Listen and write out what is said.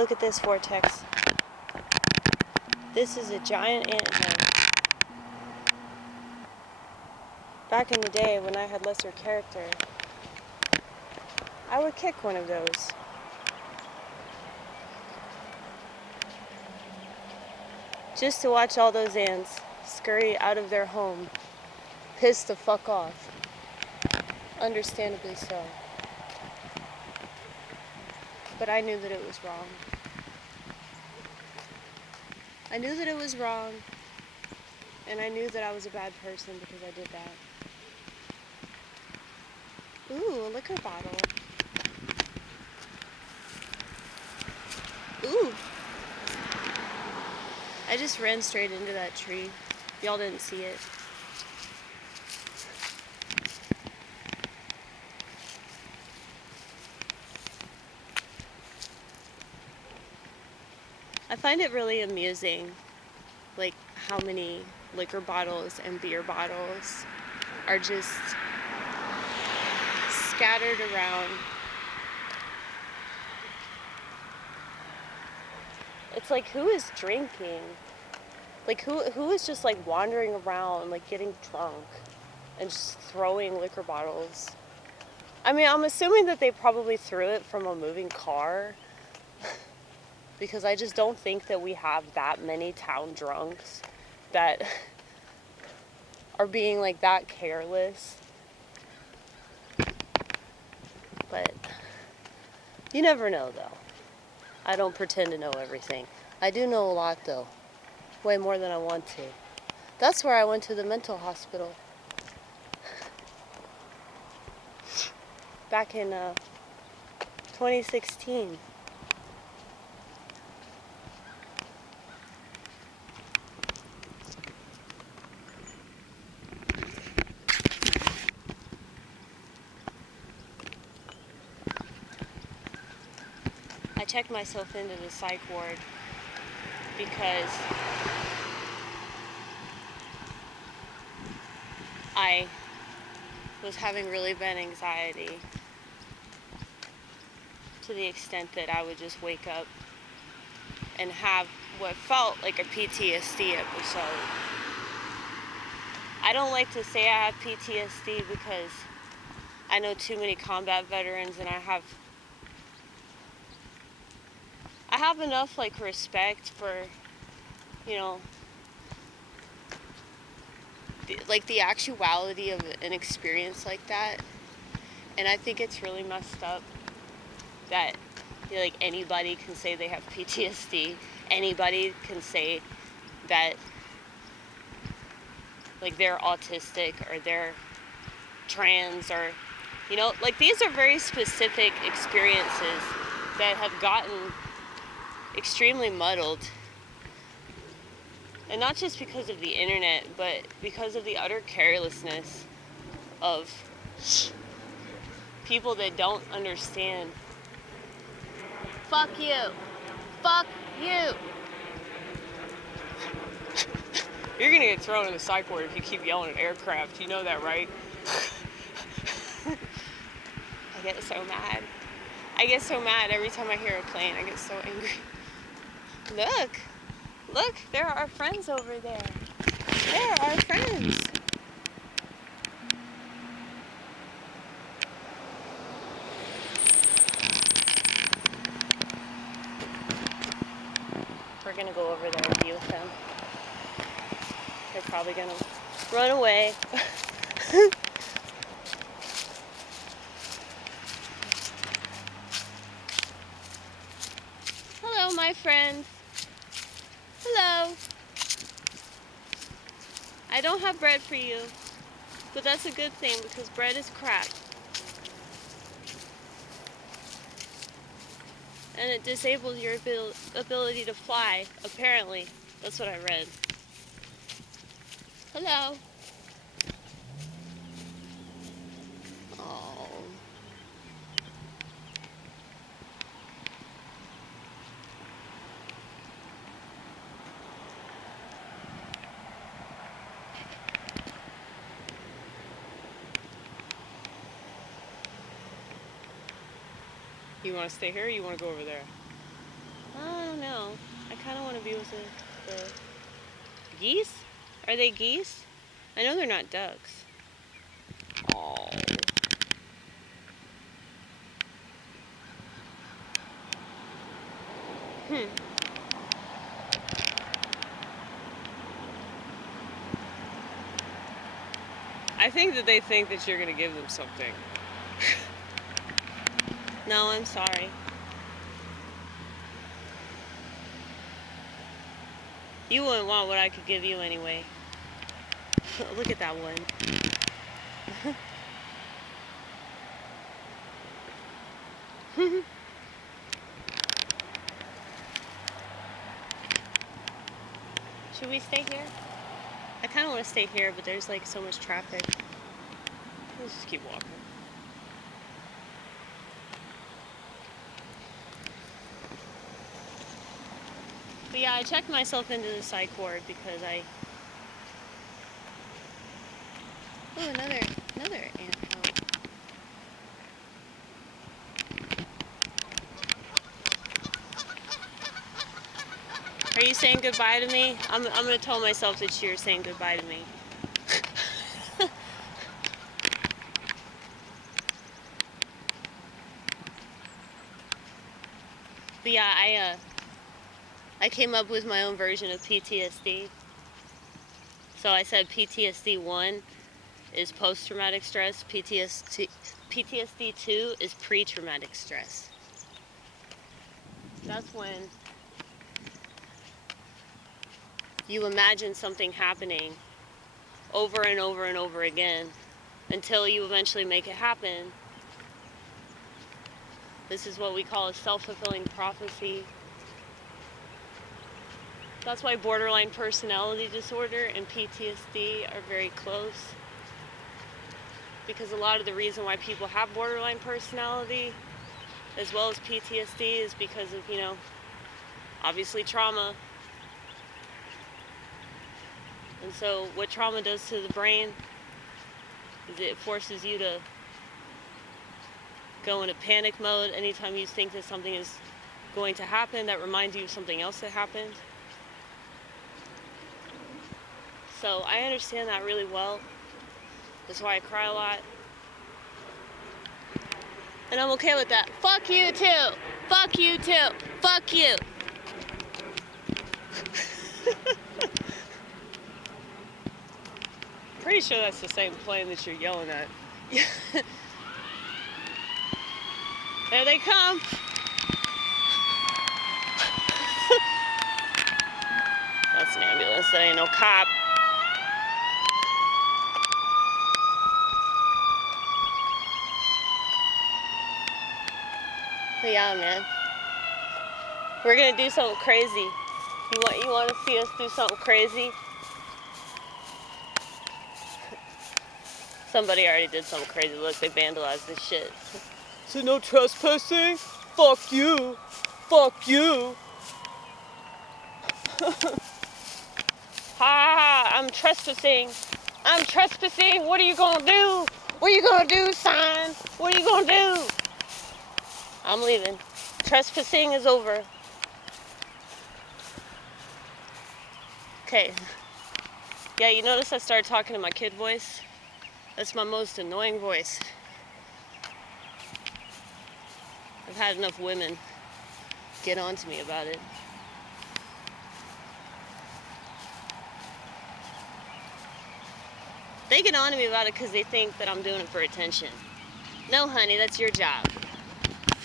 Look at this vortex. This is a giant anthill. Back in the day when I had lesser character, I would kick one of those. Just to watch all those ants scurry out of their home, pissed the fuck off. Understandably so. But I knew that it was wrong. I knew that it was wrong, and I knew that I was a bad person because I did that. Ooh, a liquor bottle. Ooh. I just ran straight into that tree. Y'all didn't see it. I find it really amusing, like, how many liquor bottles and beer bottles are just scattered around. It's like, who is drinking? Like, who is just, like, wandering around, like, getting drunk and just throwing liquor bottles? I mean, I'm assuming that they probably threw it from a moving car. Because I just don't think that we have that many town drunks that are being, like, that careless. But you never know, though. I don't pretend to know everything. I do know a lot, though. Way more than I want to. That's where I went to the mental hospital. Back in 2016. I checked myself into the psych ward because I was having really bad anxiety to the extent that I would just wake up and have what felt like a PTSD episode. I don't like to say I have PTSD because I know too many combat veterans, and I have enough, like, respect for, you know, the actuality of an experience like that. And I think it's really messed up that, you know, like, anybody can say they have PTSD. Anybody can say that, like, they're autistic or they're trans, or, you know, like, these are very specific experiences that have gotten extremely muddled. And not just because of the internet, but because of the utter carelessness of people that don't understand. Fuck you. Fuck you. You're gonna get thrown in the psych ward if you keep yelling at aircraft. You know that, right? I get so mad. I get so mad every time I hear a plane. I get so angry. Look, there are our friends over there. There are our friends. We're gonna go over there and be with them. They're probably gonna run away. Hello, my friends. Hello. I don't have bread for you, but that's a good thing because bread is crap. And it disables your ability to fly, apparently. That's what I read. Hello. Oh. You want to stay here or you want to go over there? I don't know. I kind of want to be with the geese. Are they geese? I know they're not ducks. Oh. I think that they think that you're going to give them something. No, I'm sorry. You wouldn't want what I could give you anyway. Look at that one. Should we stay here? I kind of want to stay here, but there's like so much traffic. Let's just keep walking. But yeah, I checked myself into the psych ward because I... Oh, another ant hill. Are you saying goodbye to me? I'm gonna tell myself that you're saying goodbye to me. But yeah, I came up with my own version of PTSD. So I said PTSD 1 is post-traumatic stress, PTSD 2 is pre-traumatic stress. That's when you imagine something happening over and over and over again until you eventually make it happen. This is what we call a self-fulfilling prophecy. That's why borderline personality disorder and PTSD are very close. Because a lot of the reason why people have borderline personality as well as PTSD is because of, obviously trauma. And so what trauma does to the brain is it forces you to go into panic mode anytime you think that something is going to happen that reminds you of something else that happened. So I understand that really well. That's why I cry a lot. And I'm okay with that. Fuck you too! Fuck you too! Fuck you! Pretty sure that's the same plane that you're yelling at. There they come! That's an ambulance, that ain't no cop. But yeah, man. We're gonna do something crazy. You want to see us do something crazy? Somebody already did something crazy. Look, they vandalized this shit. So no trespassing? Fuck you. Fuck you. Ha, I'm trespassing. I'm trespassing. What are you gonna do? What are you gonna do, son? What are you gonna do? I'm leaving. Trespassing is over. Okay. Yeah, you notice I started talking in my kid voice? That's my most annoying voice. I've had enough women get on to me about it. They get on to me about it because they think that I'm doing it for attention. No, honey, that's your job.